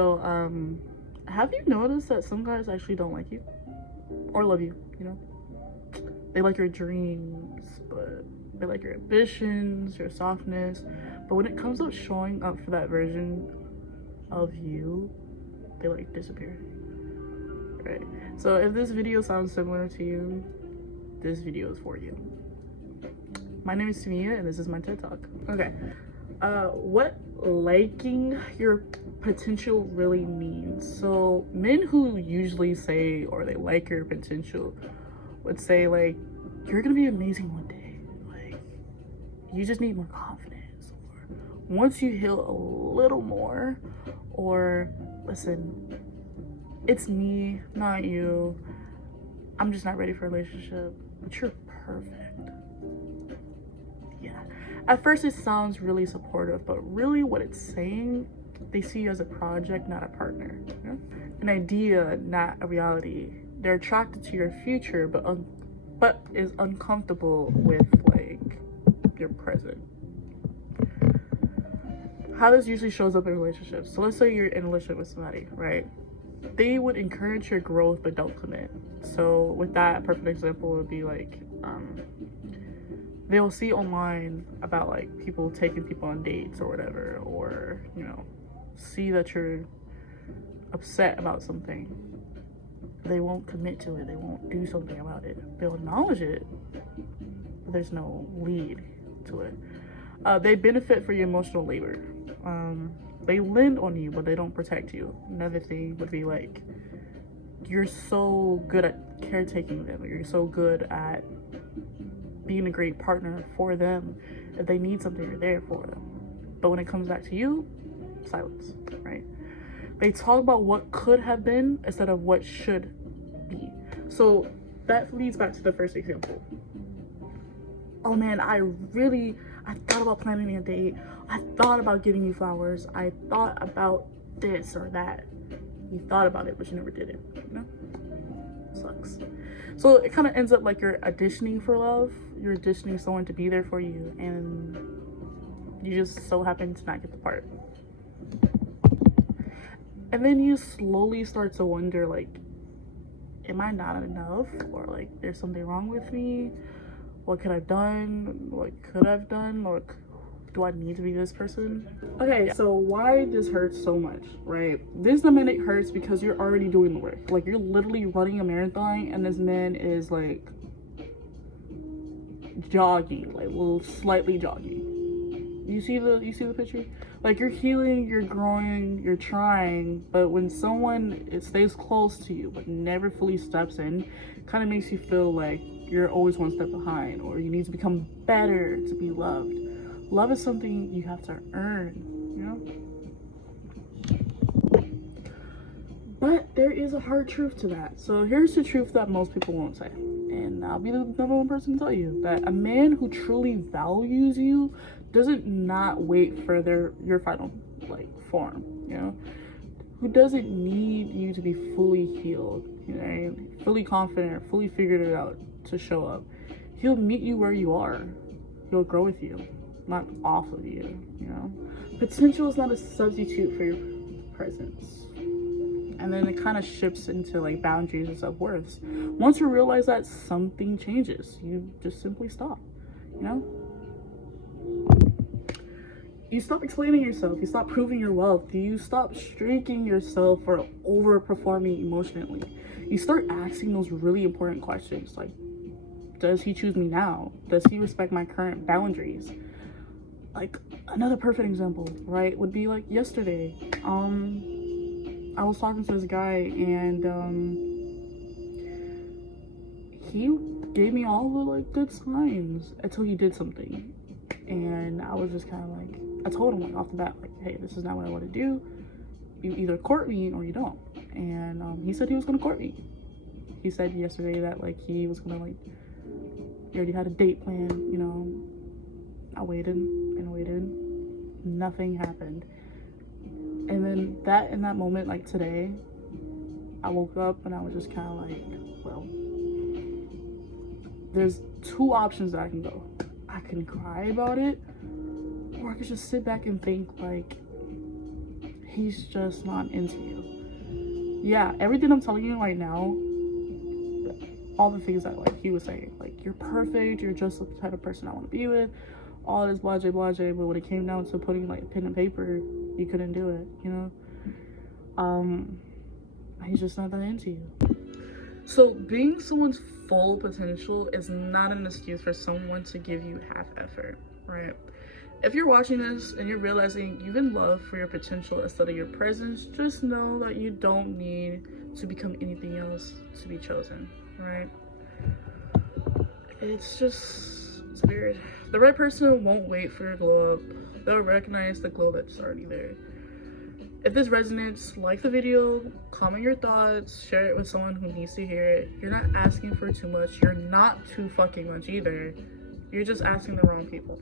So, have you noticed that some guys actually don't like you or love you? You know, they like your dreams, but they like your ambitions, your softness. But when it comes to showing up for that version of you, they like disappear. Right? So if this video sounds similar to you, this video is for you. My name is Tamia, and this is my TED Talk. Okay. What liking your potential really means. So men who usually say or they like your potential would say like, you're gonna be amazing one day. Like, you just need more confidence. Or once you heal a little more, or listen, it's me, not you. I'm just not ready for a relationship, but you're perfect. Yeah. At first it sounds really supportive, but really what it's saying, they see you as a project, not a partner. You know? An idea, not a reality. They're attracted to your future, but is uncomfortable with like your present. How this usually shows up in relationships. So let's say you're in a relationship with somebody, right? They would encourage your growth but don't commit. So with that, a perfect example would be like they'll see online about like people taking people on dates or whatever, or you know, see that you're upset about something. They won't commit to it. They won't do something about it. They'll acknowledge it, but there's no lead to it. They benefit for your emotional labor. They lend on you, but they don't protect you. Another thing would be like, you're so good at caretaking them. You're so good at being a great partner for them. If they need something, you're there for them. But when it comes back to you, silence, right? They talk about what could have been instead of what should be. So that leads back to the first example. Oh man, I thought about planning a date. I thought about giving you flowers. I thought about this or that. You thought about it, but you never did it, you know? Sucks. So it kind of ends up like you're auditioning for love. You're auditioning someone to be there for you, and you just so happen to not get the part. And then you slowly start to wonder, like, am I not enough? Or like, there's something wrong with me? What could I have done? What could I have done? Or do I need to be this person? Okay, so why this hurts so much, right? This dynamic hurts because you're already doing the work. Like, you're literally running a marathon, and this man is like jogging, like slightly jogging. You see the picture? Like, you're healing, you're growing, you're trying, but when someone stays close to you but never fully steps in, it kind of makes you feel like you're always one step behind, or you need to become better to be loved. Love is something you have to earn, you know? But there is a hard truth to that. So here's the truth that most people won't say. And I'll be the number one person to tell you that a man who truly values you doesn't not wait for your final like form, you know? Who doesn't need you to be fully healed, you know, fully confident, fully figured it out to show up. He'll meet you where you are. He'll grow with you, not off of you, you know? Potential is not a substitute for your presence. And then it kind of shifts into like boundaries and self-worth. Once you realize that, something changes. You just simply stop, you know? You stop explaining yourself. You stop proving your wealth. You stop streaking yourself for overperforming emotionally. You start asking those really important questions like, does he choose me now? Does he respect my current boundaries? Like, another perfect example, right, would be like yesterday. I was talking to this guy, and he gave me all the like good signs until he did something, and I was just kind of like, I told him like off the bat, like, hey, this is not what I want to do. You either court me or you don't. And he said he was gonna court me. He said yesterday that like he was gonna like, he already had a date plan, you know. I waited and waited, nothing happened. And then in that moment, like today, I woke up and I was just kind of like, well, there's two options that I can go. I can cry about it, or I could just sit back and think like, he's just not into you. Yeah, everything I'm telling you right now, all the things that like he was saying, like you're perfect, you're just the type of person I want to be with, all this blah blah, but when it came down to putting like pen and paper, you couldn't do it, you know. He's just not that into you. So being someone's full potential is not an excuse for someone to give you half effort, right? If you're watching this and you're realizing you've been loved for your potential instead of your presence, just know that you don't need to become anything else to be chosen, right? It's weird. The right person won't wait for your glow up. They'll recognize the glow that's already there. If this resonates, like the video, comment your thoughts, share it with someone who needs to hear it. You're not asking for too much. You're not too fucking much either. You're just asking the wrong people.